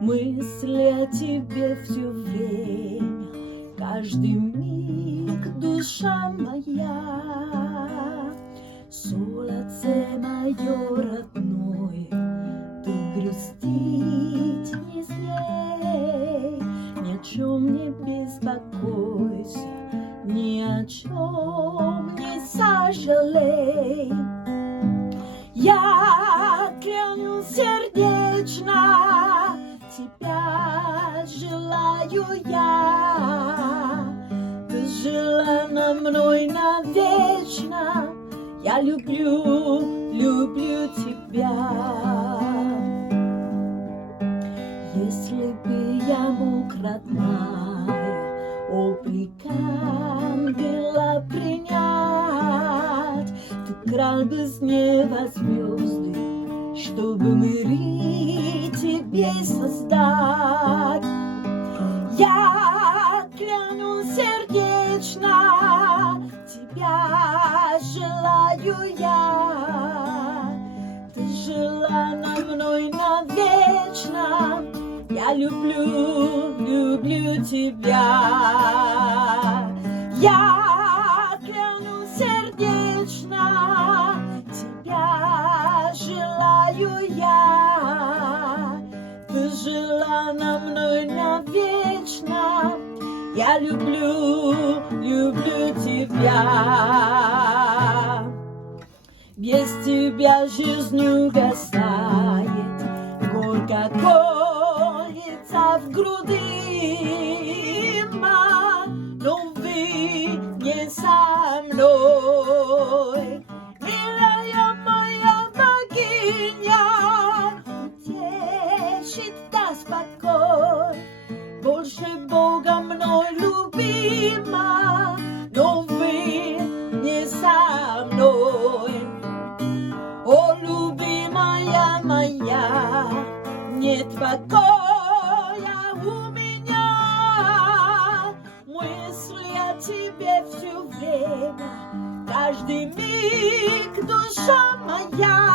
мысли о тебе все время, каждый миг, душа моя. Солнце мое родное, ты грустить не смей, ни о чем не беспокойся, ни о чем не сожалей. Я клянусь сердечно, тебя желаю я. Ты желана мной навечно, я люблю, люблю тебя. Если бы я мог, родная, облик ангела принять, ты крал бы с неба звезды, чтобы миры тебе создать. Я клянусь сердечно, тебя желаю я. Ты желана мной навечно, я люблю, люблю тебя. Я клянусь сердечно, тебя желаю я. Ты желана мной навечно, я люблю, люблю тебя. Без тебя жизнь угасает, горько колется в груди, но вы не со мной. Милая моя богиня, утешит, даст покой, больше Бога мной любима, но вы не со мной. О, любимая моя, нет покоя у меня, мысли о тебе все время, каждый миг, душа моя.